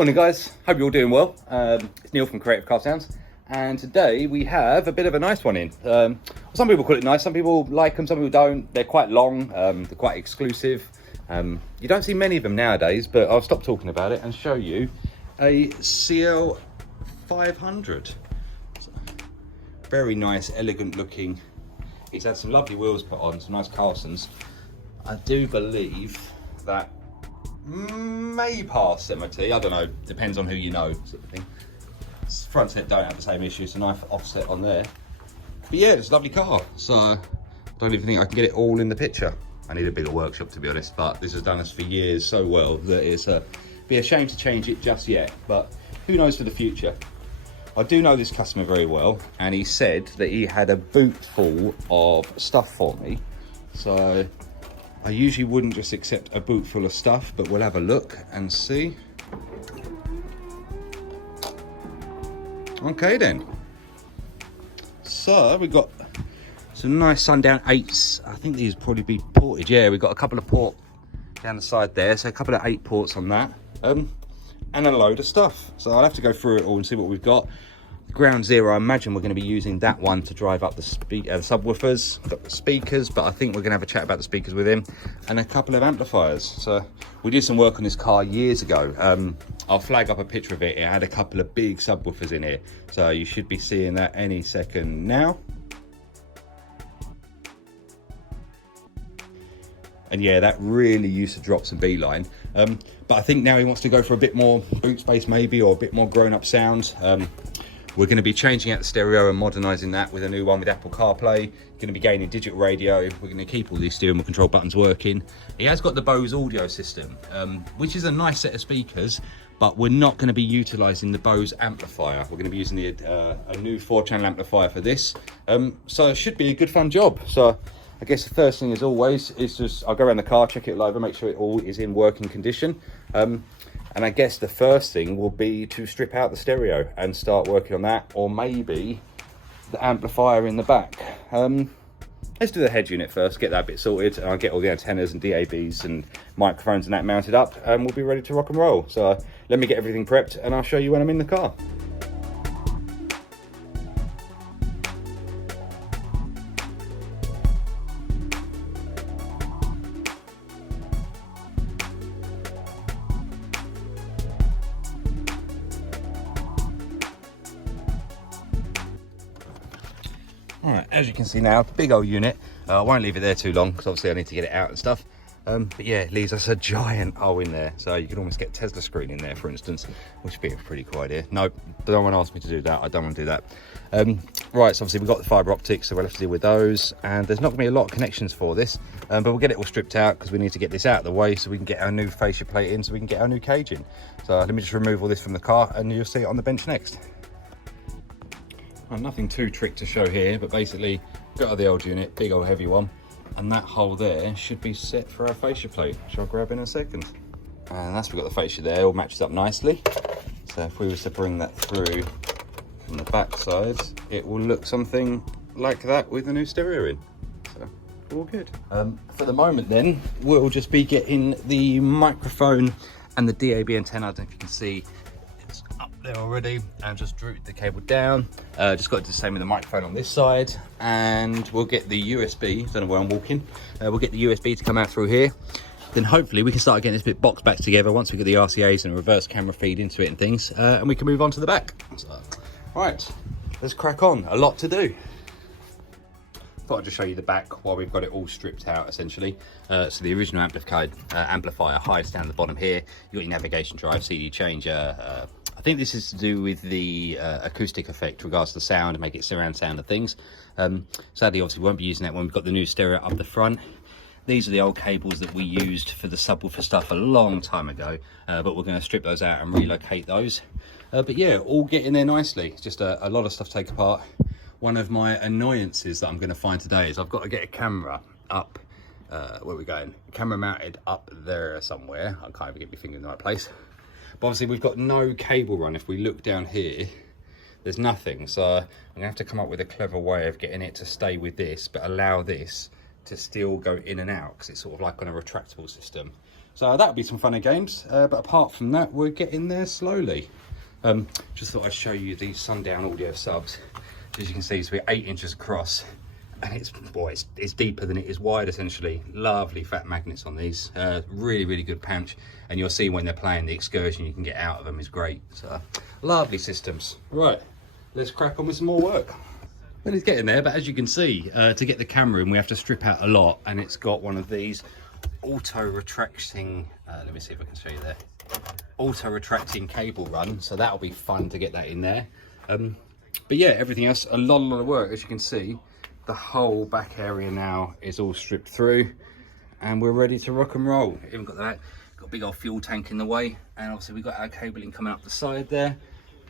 Morning guys, hope you're all doing well. It's Neil from Creative Car Sounds, and today we have a bit of a nice one in. Some people call it nice, some people like them, some people don't. They're quite long, they're quite exclusive. You don't see many of them nowadays, but I'll stop talking about it and show you a CL 500. Very nice, elegant looking. He's had some lovely wheels put on, some nice Carsons. I do believe that may pass MOT, I don't know, depends on who you know, sort of thing. Front set don't have the same issue, it's a nice offset on there. But yeah, it's a lovely car, so I don't even think I can get it all in the picture. I need a bigger workshop, to be honest, but this has done us for years so well that it's be a shame to change it just yet, but who knows for the future. I do know this customer very well, and he said that he had a boot full of stuff for me, so I usually wouldn't just accept a boot full of stuff, but we'll have a look and see. Okay then. So we've got some nice Sundown 8s. I think these probably be ported. Yeah, we've got a couple of port down the side there, so a couple of 8 ports on that. And a load of stuff. So I'll have to go through it all and see what we've got. Ground zero, I imagine we're going to be using that one to drive up the subwoofers, got the speakers, but I think we're going to have a chat about the speakers with him, and a couple of amplifiers. So we did some work on this car years ago. I'll flag up a picture of it. It had a couple of big subwoofers in here, so you should be seeing that any second now. And yeah, that really used to drop some B-line. But I think now he wants to go for a bit more boot space maybe, or a bit more grown-up sound. We're going to be changing out the stereo and modernising that with a new one with Apple CarPlay. Going to be gaining digital radio. We're going to keep all these steering wheel control buttons working. He has got the Bose audio system, which is a nice set of speakers, but we're not going to be utilising the Bose amplifier. We're going to be using a new 4-channel amplifier for this. So it should be a good fun job. So I guess the first thing, as always, is just I'll go around the car, check it over, make sure it all is in working condition. And I guess the first thing will be to strip out the stereo and start working on that, or maybe the amplifier in the back. Let's do the head unit first, get that bit sorted, and I'll get all the antennas and DABs and microphones and that mounted up, and we'll be ready to rock and roll. So let me get everything prepped, and I'll show you when I'm in the car. Alright, as you can see now, big old unit. I won't leave it there too long because obviously I need to get it out and stuff. But yeah, it leaves us a giant O in there. So you can almost get a Tesla screen in there, for instance, which would be a pretty cool idea. Nope, no one asked me to do that. I don't want to do that. Right, so obviously we've got the fibre optics, so we'll have to deal with those. And there's not going to be a lot of connections for this, but we'll get it all stripped out because we need to get this out of the way so we can get our new fascia plate in, so we can get our new cage in. So let me just remove all this from the car and you'll see it on the bench next. Well, nothing too trick to show here, but basically got out of the old unit, big old heavy one, and that hole there should be set for our fascia plate, which I'll grab in a second. And that's, we've got the fascia there, all matches up nicely. So if we was to bring that through from the back side, it will look something like that with the new stereo in. So all good. For the moment then, we'll just be getting the microphone and the DAB antenna. I don't know if you can see, it's up there already, and just drooped the cable down. Just got to do the same with the microphone on this side, and we'll get the USB, don't know where I'm walking, we'll get the USB to come out through here. Then hopefully we can start getting this bit box back together once we get the RCAs and a reverse camera feed into it and things, and we can move on to the back. So, right, let's crack on. A lot to do. Thought I'd just show you the back while we've got it all stripped out, essentially. So the original amplifier hides down the bottom here. You got your navigation drive, CD changer. I think this is to do with the acoustic effect regards to the sound and make it surround sound and things. Sadly, obviously, we won't be using that when we've got the new stereo up the front. These are the old cables that we used for the subwoofer stuff a long time ago, but we're going to strip those out and relocate those. But yeah, all getting there nicely. Just a lot of stuff to take apart. One of my annoyances that I'm going to find today is I've got to get a camera up. Where are we going? Camera mounted up there somewhere. I can't even get my finger in the right place. But obviously we've got no cable run. If we look down here, there's nothing. So I'm going to have to come up with a clever way of getting it to stay with this, but allow this to still go in and out, because it's sort of like on a retractable system. So that'll be some fun and games. But apart from that, we're getting there slowly. Just thought I'd show you these Sundown Audio subs. As you can see, it's 8 inches across, and it's deeper than it is wide essentially. Lovely fat magnets on these, really good punch, and you'll see when they're playing, the excursion you can get out of them is great. So lovely systems. Right, let's crack on with some more work. Well, it's getting there, but as you can see, to get the camera in, we have to strip out a lot, and it's got one of these auto retracting, let me see if I can show you there, auto retracting cable run, so that'll be fun to get that in there. But yeah, everything else, a lot of work. As you can see, the whole back area now is all stripped through, and we're ready to rock and roll. Even got that, got a big old fuel tank in the way, and obviously we've got our cabling coming up the side there.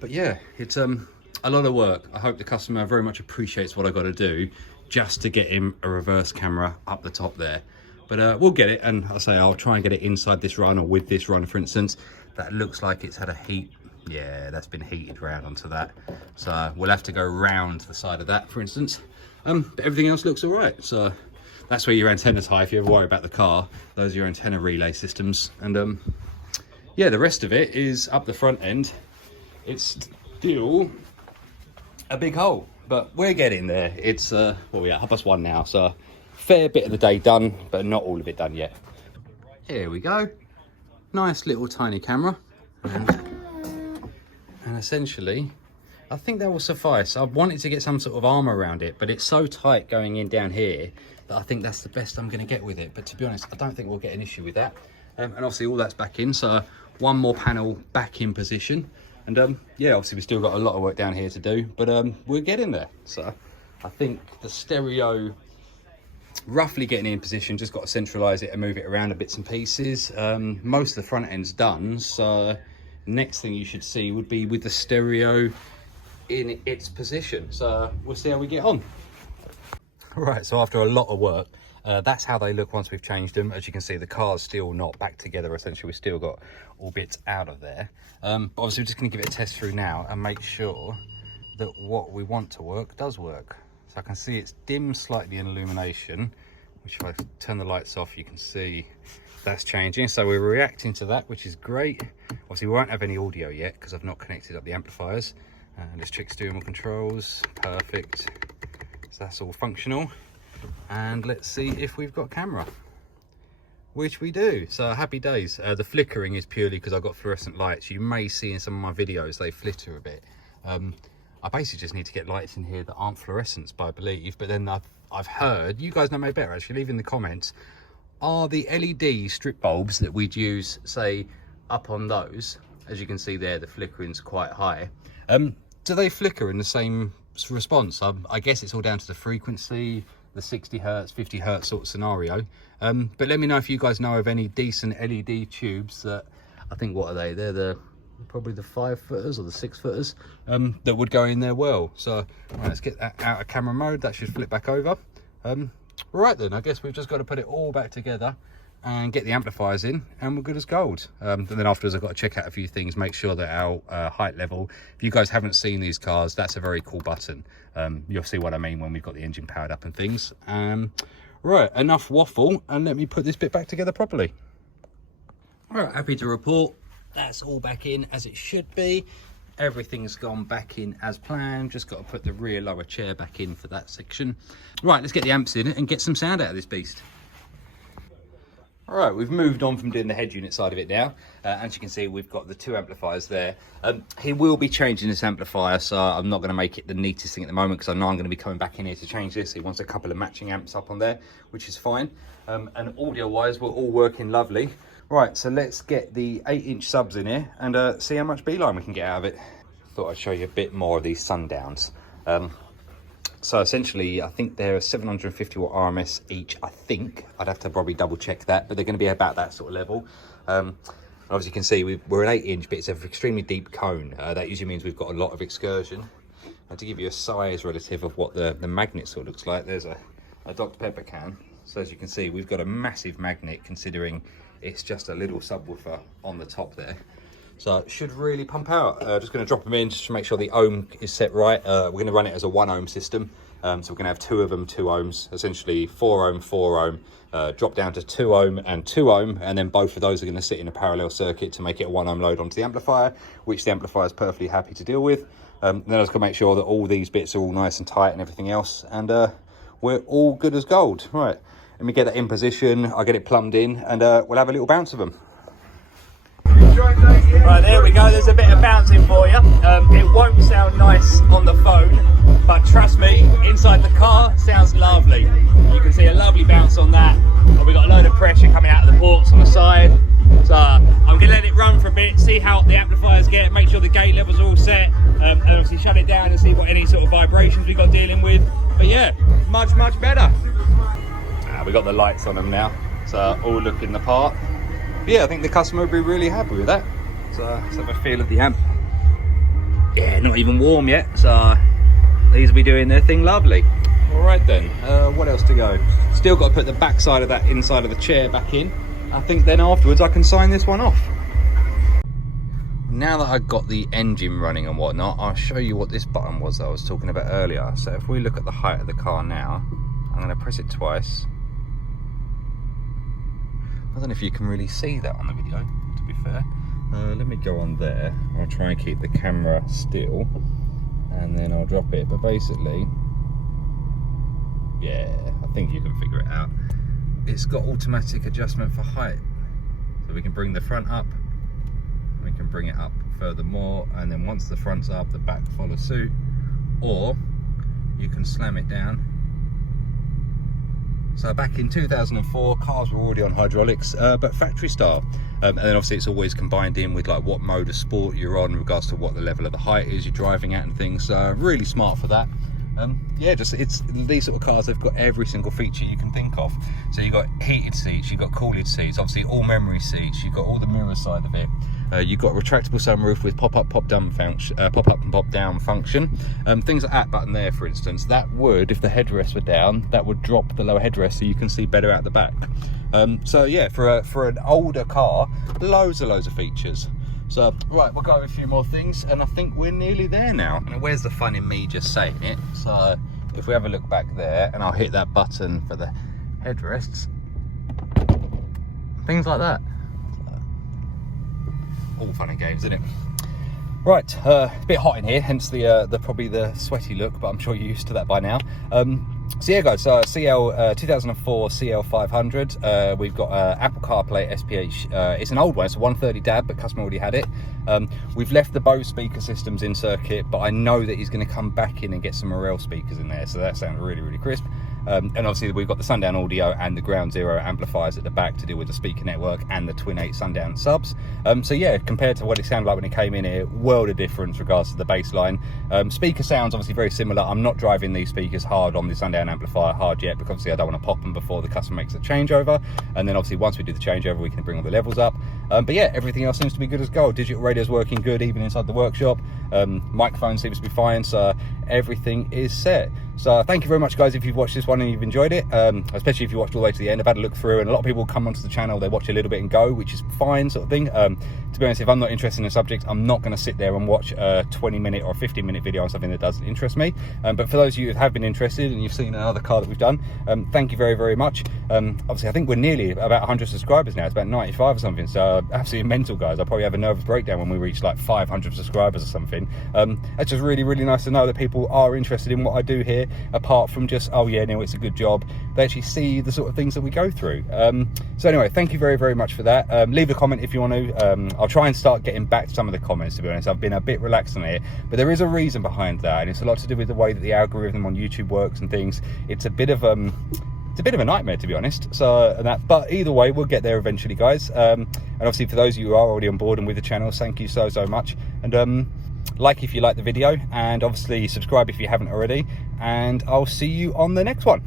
But yeah, it's a lot of work. I hope the customer very much appreciates what I got to do just to get him a reverse camera up the top there. But we'll get it, and I'll try and get it inside this run, or with this run, for instance. That looks like it's had a heat. Yeah, that's been heated round onto that. So we'll have to go round the side of that, for instance. But everything else looks all right. So that's where your antenna tie, if you ever worry about the car. Those are your antenna relay systems. And yeah, the rest of it is up the front end. It's still a big hole, but we're getting there. It's what are we at, 1:30 now, so fair bit of the day done, but not all of it done yet. Here we go. Nice little tiny camera, and essentially I think that will suffice. I wanted to get some sort of armor around it, but it's so tight going in down here that I think that's the best I'm going to get with it. But to be honest, I don't think we'll get an issue with that. And obviously all that's back in, so one more panel back in position. And yeah, obviously we've still got a lot of work down here to do, but we're getting there. So I think the stereo roughly getting in position, just got to centralize it and move it around a bits and pieces. Most of the front end's done, so next thing you should see would be with the stereo in its position. So we'll see how we get on. Right, so after a lot of work, that's how they look once we've changed them. As you can see, the car's still not back together. Essentially, we've still got all bits out of there. But obviously we're just going to give it a test through now and make sure that what we want to work does work. So I can see it's dim slightly in illumination, which if I turn the lights off, you can see that's changing. So we're reacting to that, which is great. Obviously we won't have any audio yet because I've not connected up the amplifiers. Let's check steering wheel controls, perfect. So that's all functional. And let's see if we've got camera, which we do. So happy days. The flickering is purely because I've got fluorescent lights. You may see in some of my videos, they flitter a bit. I basically just need to get lights in here that aren't fluorescents, I believe. But then I've heard, you guys know me better actually, leave in the comments, are the LED strip bulbs that we'd use, say, up on those, as you can see there, the flickering's quite high. Do they flicker in the same response? I guess it's all down to the frequency, the 60 hertz, 50 hertz sort of scenario. But let me know if you guys know of any decent LED tubes that, I think, what are they? They're probably the 5-footers or the 6-footers that would go in there well. So right, let's get that out of camera mode. That should flip back over. Right then, I guess we've just got to put it all back together and get the amplifiers in, and we're good as gold. And then afterwards I've got to check out a few things, make sure that our height level, if you guys haven't seen these cars, that's a very cool button. You'll see what I mean when we've got the engine powered up and things. Right, enough waffle, and let me put this bit back together properly. All right, happy to report that's all back in as it should be. Everything's gone back in as planned. Just got to put the rear lower chair back in for that section. Right, let's get the amps in and get some sound out of this beast. All right, we've moved on from doing the head unit side of it now. As you can see, we've got the 2 amplifiers there. He will be changing this amplifier, so I'm not going to make it the neatest thing at the moment because I know I'm going to be coming back in here to change this. He wants a couple of matching amps up on there, which is fine. And audio-wise, we're all working lovely. Right, so let's get the 8-inch subs in here and see how much beeline we can get out of it. Thought I'd show you a bit more of these Sundowns. So essentially, I think they're 750 watt RMS each, I think. I'd have to probably double check that, but they're going to be about that sort of level. Obviously you can see we're an 8-inch, but it's an extremely deep cone. That usually means we've got a lot of excursion. And to give you a size relative of what the magnet sort of looks like, there's a Dr. Pepper can. So as you can see, we've got a massive magnet considering it's just a little subwoofer on the top there. So it should really pump out. Just going to drop them in just to make sure the ohm is set right. We're going to run it as a 1 ohm system. So we're going to have two of them, 2 ohms, essentially 4 ohm, 4 ohm, drop down to 2 ohm and 2 ohm, and then both of those are going to sit in a parallel circuit to make it a 1 ohm load onto the amplifier, which the amplifier is perfectly happy to deal with. Then I just got to make sure that all these bits are all nice and tight and everything else, and we're all good as gold. Right, let me get that in position, I'll get it plumbed in, and we'll have a little bounce of them. Right, there we go, there's a bit of bouncing for you. It won't sound nice on the phone, but trust me, inside the car, sounds lovely. You can see a lovely bounce on that. We've got a load of pressure coming out of the ports on the side. So I'm going to let it run for a bit, see how the amplifiers get, make sure the gate levels are all set, and obviously shut it down and see what any sort of vibrations we got dealing with. But yeah, much better. We've got the lights on them now, so all looking the part. But yeah, I think the customer will be really happy with that. So let's have a feel of the amp. Yeah, not even warm yet, so these will be doing their thing lovely. All right then, what else to go? Still got to put the back side of that inside of the chair back in. I think then afterwards I can sign this one off. Now that I've got the engine running and whatnot, I'll show you what this button was that I was talking about earlier. So if we look at the height of the car now, I'm going to press it twice. I don't know if you can really see that on the video, to be fair. Let me go on there. I'll try and keep the camera still, and then I'll drop it. But basically, yeah, I think you can figure it out. It's got automatic adjustment for height, so we can bring the front up, we can bring it up furthermore, and then once the front's up, the back follows suit, or you can slam it down. So back in 2004, cars were already on hydraulics, but factory style. And then obviously it's always combined in with like what mode of sport you're on in regards to what the level of the height is you're driving at and things. So really smart for that. Yeah, just it's these sort of cars, they've got every single feature you can think of. So you've got heated seats, you've got cooled seats, obviously all memory seats, you've got all the mirror side of it. You've got a retractable sunroof with pop-up, pop-down function, pop-up and pop-down function. Things like that button there, for instance, that would, if the headrests were down, that would drop the lower headrest so you can see better out the back. So yeah, for an older car, loads of features. So right, we'll go over a few more things, and I think we're nearly there now. And where's the fun in me just saying it? So if we have a look back there, and I'll hit that button for the headrests, things like that. All fun and games, isn't it? Right, a bit hot in here, hence the probably the sweaty look, but I'm sure you're used to that by now. So yeah guys, CL 2004 CL 500, we've got Apple CarPlay SPH, it's an old one, it's a 130DAB, but customer already had it. We've left the Bose speaker systems in circuit, but I know that he's going to come back in and get some Morel speakers in there, so that sounds really crisp. And obviously we've got the Sundown Audio and the Ground Zero amplifiers at the back to deal with the speaker network and the Twin 8 Sundown subs. So yeah, compared to what it sounded like when it came in here, world of difference regards to the bass line. Speaker sounds obviously very similar. I'm not driving these speakers hard on the Sundown amplifier hard yet, because obviously I don't want to pop them before the customer makes a changeover. And then obviously once we do the changeover, we can bring all the levels up. But yeah, everything else seems to be good as gold. Digital radio's working good even inside the workshop. Microphone seems to be fine, so everything is set. So thank you very much guys if you've watched this one and you've enjoyed it, especially if you watched all the way to the end. I've had a look through, and a lot of people come onto the channel, they watch a little bit and go, which is fine sort of thing. To be honest, if I'm not interested in a subject, I'm not going to sit there and watch a 20-minute or 15-minute video on something that doesn't interest me. But for those of you who have been interested and you've seen another car that we've done, thank you very much. Obviously I think we're nearly about 100 subscribers now. It's about 95 or something, so absolutely mental guys. I'll probably have a nervous breakdown when we reach like 500 subscribers or something. It's just really nice to know that people are interested in what I do here, apart from just, oh yeah, Neil, it's a good job. They actually see the sort of things that we go through. So anyway, thank you very much for that. Leave a comment if you want to. I'll try and start getting back to some of the comments, to be honest. I've been a bit relaxed on it, but there is a reason behind that, and it's a lot to do with the way that the algorithm on YouTube works and things. It's a bit of a nightmare, to be honest. So but either way, we'll get there eventually, guys. And obviously for those of you who are already on board and with the channel, thank you so much. And like if you like the video, and obviously subscribe if you haven't already, and I'll see you on the next one.